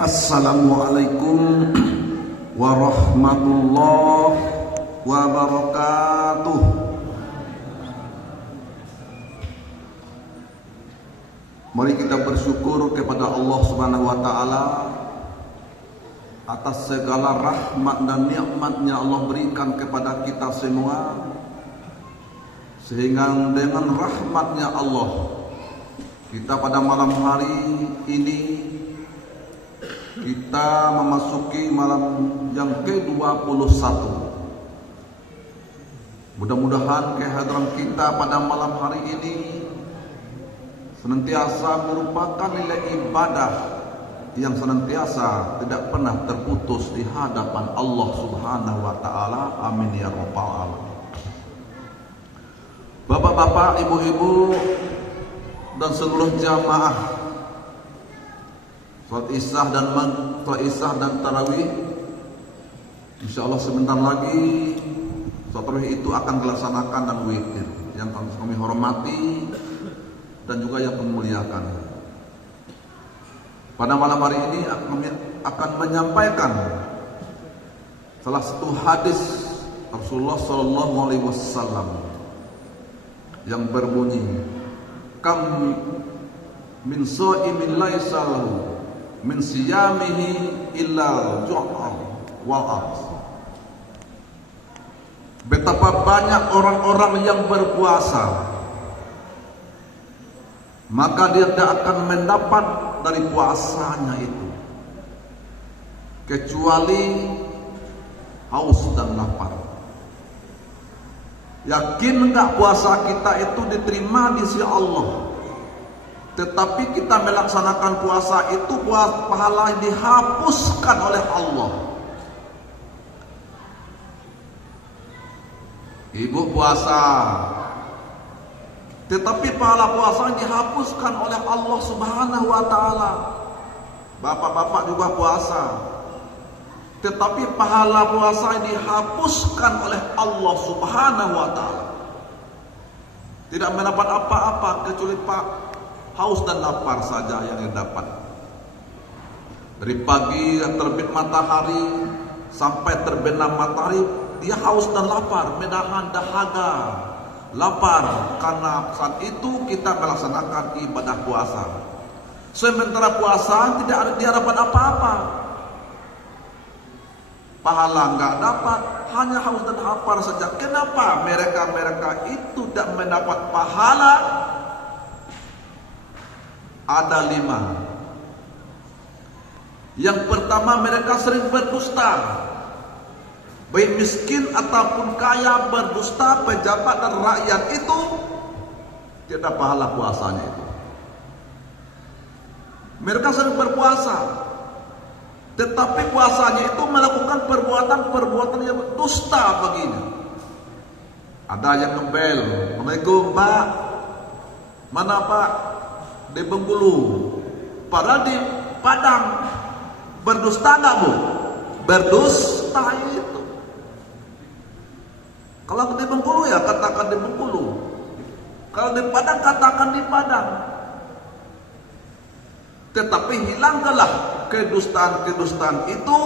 Assalamualaikum warahmatullahi wabarakatuh. Mari kita bersyukur kepada Allah Subhanahu wa taala atas segala rahmat dan nikmatnya Allah berikan kepada kita semua, sehingga dengan rahmatnya Allah kita pada malam hari ini kita memasuki malam yang ke-21. Mudah-mudahan kehadiran kita pada malam hari ini senantiasa merupakan nilai ibadah yang senantiasa tidak pernah terputus di hadapan Allah Subhanahu wa taala. Amin ya rabbal alamin. Bapak-bapak, ibu-ibu dan seluruh jamaah salat Isya dan tarawih, insyaallah sebentar lagi salat tarawih itu akan dilaksanakan dan witir yang kami hormati dan juga yang kami muliakan. Pada malam hari ini kami akan menyampaikan salah satu hadis Rasulullah sallallahu alaihi wasallam yang berbunyi, kam min shaimin laisa lahu min siyamihi illa ju'a wa'at. Betapa banyak orang-orang yang berpuasa, maka dia tidak akan mendapat dari puasanya itu kecuali haus dan lapar. Yakin enggak puasa kita itu diterima di sisi Allah? Tetapi kita melaksanakan puasa itu pahala yang dihapuskan oleh Allah. Ibu puasa, tetapi pahala puasa yang dihapuskan oleh Allah Subhanahu wa taala. Bapak-bapak juga puasa, tetapi pahala puasa yang dihapuskan oleh Allah Subhanahu wa taala. Tidak mendapat apa-apa kecuali haus dan lapar saja yang didapat. Dari pagi terbit matahari sampai terbenam matahari, dia haus dan lapar, menahan dahaga, lapar. Karena saat itu kita melaksanakan ibadah puasa. Sementara puasa tidak ada diharapkan apa-apa, pahala enggak dapat, hanya haus dan lapar saja. Kenapa mereka itu tidak mendapat pahala? Ada 5. Yang pertama, mereka sering berdusta. Baik miskin ataupun kaya, berdusta, pejabat dan rakyat itu tidak pahala puasanya itu. Mereka sering berpuasa, tetapi puasanya itu melakukan perbuatan yang dusta baginya. Ada yang ngebel, "Assalamualaikum Pak, mana Pak?" Di Bengkulu, padahal di Padang. Berdusta nggak Bu? Berdusta itu. Kalau di Bengkulu ya katakan di Bengkulu, kalau di Padang katakan di Padang. Tetapi hilangkanlah kedustaan itu,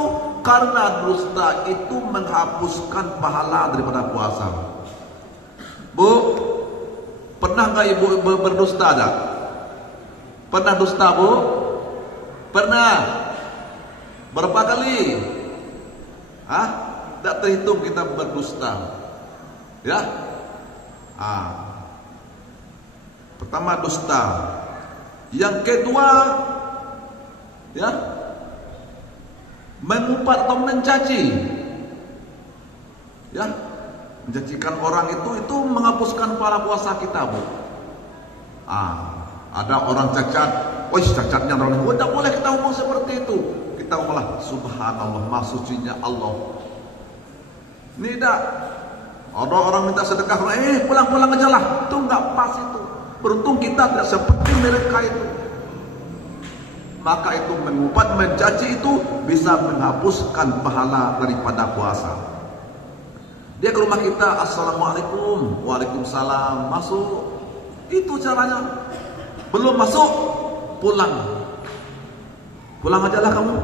karena dusta itu menghapuskan pahala daripada puasa. Bu, pernah nggak ibu berdusta ada? Pernah dusta Bu? Pernah? Berapa kali? Tidak terhitung kita berdusta. Ya? Pertama dusta. Yang kedua, ya, mengumpat atau mencaci. Ya, mencacikan orang itu menghapuskan pahala puasa kita Bu. Ada orang cacat, cacatnya orang itu, tidak boleh kita ngomong seperti itu. Kita ngomonglah, subhanallah, maha sucinya Allah. Tidak. Ada orang minta sedekah, pulang aja lah. Itu nggak pas itu. Beruntung kita tidak seperti mereka itu. Maka itu mengumpat, mencaci itu bisa menghapuskan pahala daripada puasa. Dia ke rumah kita, assalamualaikum, waalaikumsalam, masuk. Itu caranya. Belum masuk, pulang. Pulang aja lah kamu.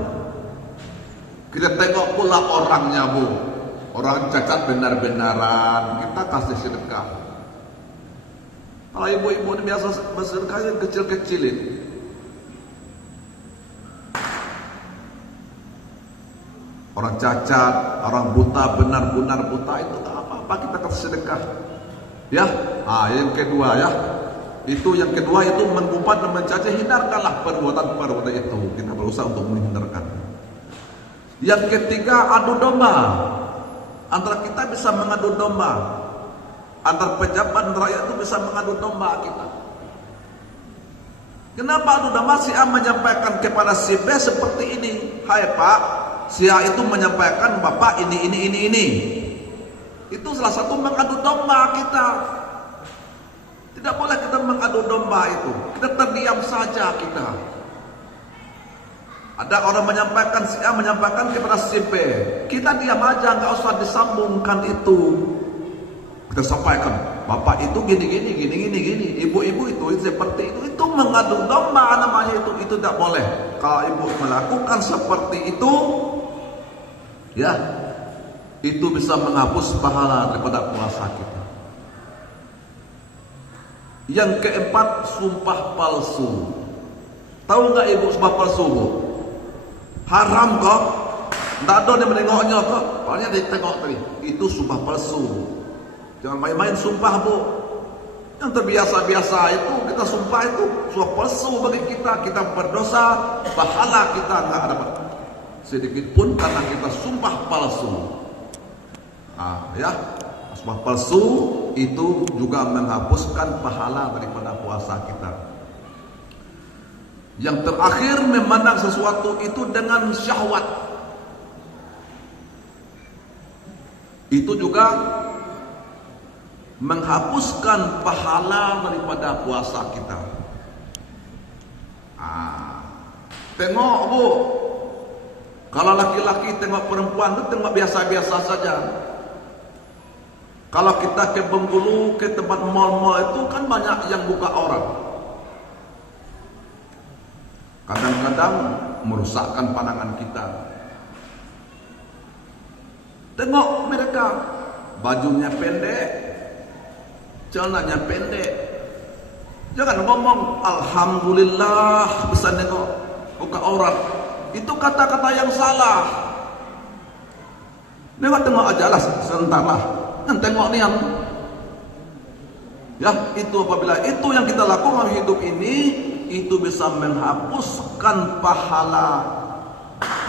Kita tengok pula orangnya, Bu. Orang cacat benar-benaran, kita kasih sedekah. Kalau ibu-ibu ini biasa bersedekah yang kecil-kecilin. Orang cacat, orang buta, benar-benar buta, itu tak apa-apa kita kasih sedekah. Ya, yang kedua ya. Itu yang kedua itu mengumpat dan mencaci, hindarkanlah perbuatan-perbuatan itu. Kita berusaha untuk menghindarkan. Yang ketiga, adu domba. Antara kita bisa mengadu domba, antar pejabat rakyat itu bisa mengadu domba kita. Kenapa adu domba? Si A menyampaikan kepada si B seperti ini, hai Pak, si A itu menyampaikan Bapak ini. Itu salah satu mengadu domba kita. Tidak boleh kita mengadu domba itu. Kita terdiam saja kita. Ada orang menyampaikan, si A menyampaikan kepada si B, kita diam aja, nggak usah disambungkan itu. Kita sampaikan, Bapak itu gini, ibu-ibu itu seperti itu mengadu domba namanya itu tidak boleh. Kalau ibu melakukan seperti itu, ya, itu bisa menghapus pahala daripada puasa kita. Yang keempat, sumpah palsu. Tahu nggak ibu sumpah palsu, Bu? Haram kok, tidak ada yang menengoknya kok. Pokoknya ditengok tadi, itu sumpah palsu. Jangan main-main sumpah, Bu. Yang terbiasa-biasa itu kita sumpah itu sumpah palsu bagi kita. Kita berdosa, pahala kita nggak dapat sedikit pun karena kita sumpah palsu. Ya, sumpah palsu itu juga menghapuskan pahala daripada puasa kita. Yang terakhir, memandang sesuatu itu dengan syahwat. Itu juga menghapuskan pahala daripada puasa kita. Tengok, Bu. Kalau laki-laki tengok perempuan itu tengok biasa-biasa saja. Kalau kita ke Bengkulu, ke tempat mal-mal itu kan banyak yang buka orang. Kadang-kadang merusakkan pandangan kita. Tengok mereka, bajunya pendek, celananya pendek. Jangan ngomong alhamdulillah bisa nengok buka aurat. Itu kata-kata yang salah. Tengok aja lah sebentar lah. Tengok nian. Ya, itu apabila itu yang kita lakukan hidup ini, itu bisa menghapuskan pahala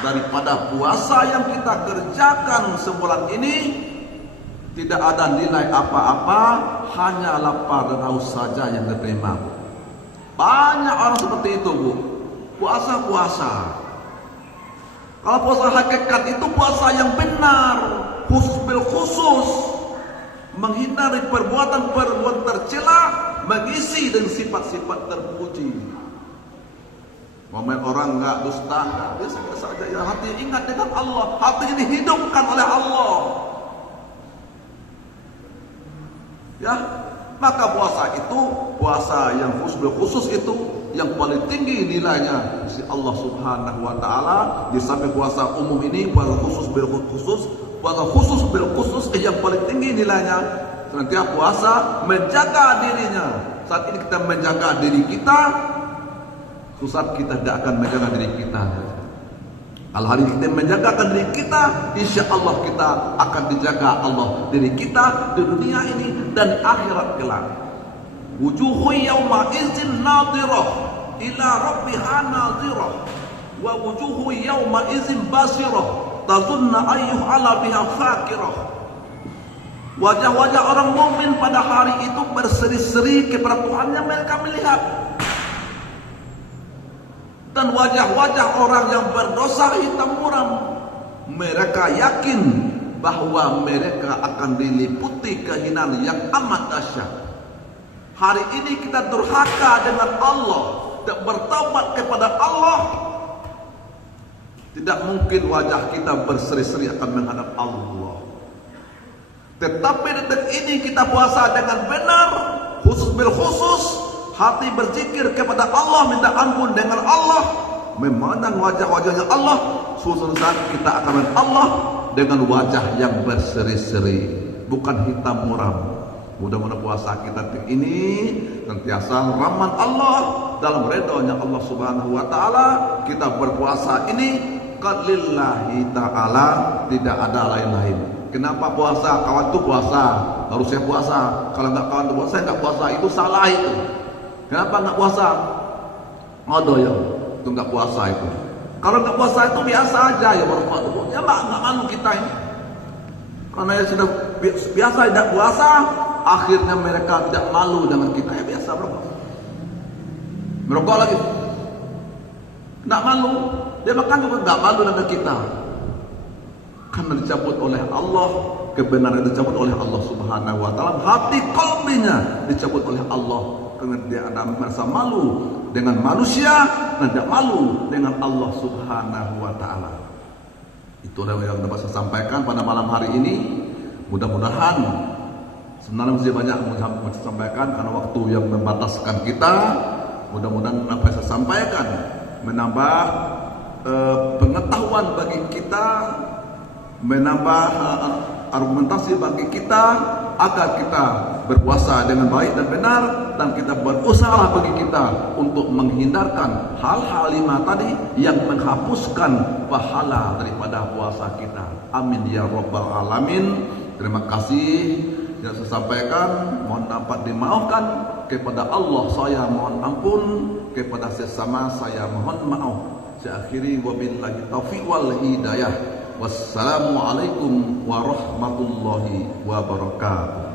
daripada puasa yang kita kerjakan sebulan ini. Tidak ada nilai apa-apa, hanya lapar dan haus saja yang diterima. Banyak orang seperti itu, Bu. Puasa. Kalau puasa hakikat itu puasa yang benar, khusus bil khusus, menghindari perbuatan-perbuatan tercela, mengisi dengan sifat-sifat terpuji. Momen orang enggak dusta, enggak, biasa-biasa saja. Ya, hati ingat dengan Allah, hati ini hidupkan oleh Allah. Ya, maka puasa itu, puasa yang khusus itu yang paling tinggi nilainya di Allah Subhanahu wa taala. Di samping puasa umum ini, puasa khusus bil khusus yang paling tinggi nilainya. Senantiasa puasa menjaga dirinya. Saat ini kita menjaga diri kita, susah kita tidak akan menjaga diri kita. Kalau hari ini kita menjagakan diri kita, insya Allah kita akan dijaga Allah diri kita di dunia ini dan akhirat kelak. Wujuhu yawma izin nadirah ila rabbiha nadirah wa wujuhu yawma izin basirah tazunna ayyuh ala biha fakirah. Wajah-wajah orang mukmin pada hari itu berseri-seri kepada Tuhan yang mereka melihat. Dan wajah-wajah orang yang berdosa hitam muram, mereka yakin bahwa mereka akan diliputi kehinaan yang amat dahsyat. Hari ini kita durhaka dengan Allah, tidak bertaubat kepada Allah, tidak mungkin wajah kita berseri-seri akan menghadap Allah. Tetapi detik ini kita puasa dengan benar, khusus bil khusus, hati berzikir kepada Allah, minta ampun dengan Allah, memandang wajah-wajahnya Allah, suatu saat kita akan melihat Allah dengan wajah yang berseri-seri, bukan hitam muram. Mudah-mudahan puasa kita ini sentiasa rahmat Allah, dalam redanya Allah Subhanahu wa taala. Kita berpuasa ini lillahi ta'ala, tidak ada lain-lain. Kenapa puasa? Kawan tuh puasa, harusnya puasa. Kalau enggak kawan tuh puasa, enggak puasa, itu salah itu. Kenapa enggak puasa? Ada ya, itu enggak puasa itu. Kalau enggak puasa itu biasa aja ya, baru ya enggak malu kita ini. Karena ya sudah biasa tidak puasa, akhirnya mereka tidak malu dengan kita. Ya biasa merokok lagi, enggak malu. Dia makan juga enggak malu dengan kita, karena dicabut oleh Allah, kebenaran dicabut oleh Allah Subhanahu wa taala, hati qalbinya dicabut oleh Allah, karena dia ada merasa malu dengan manusia dan tidak malu dengan Allah Subhanahu wa taala. Itulah yang dapat saya sampaikan pada malam hari ini. Mudah-mudahan, sebenarnya masih banyak yang saya sampaikan karena waktu yang membataskan kita. Mudah-mudahan apa yang saya sampaikan menambah pengetahuan bagi kita, menambah argumentasi bagi kita, agar kita berpuasa dengan baik dan benar, dan kita berusaha bagi kita untuk menghindarkan hal-hal lima tadi yang menghapuskan pahala daripada puasa kita. Amin ya rabbal alamin. Terima kasih yang saya sampaikan, mohon dapat dimaafkan. Kepada Allah saya mohon ampun, kepada sesama saya mohon maaf. Saya akhiri wabillahi taufiq wal hidayah. Wassalamualaikum warahmatullahi wabarakatuh.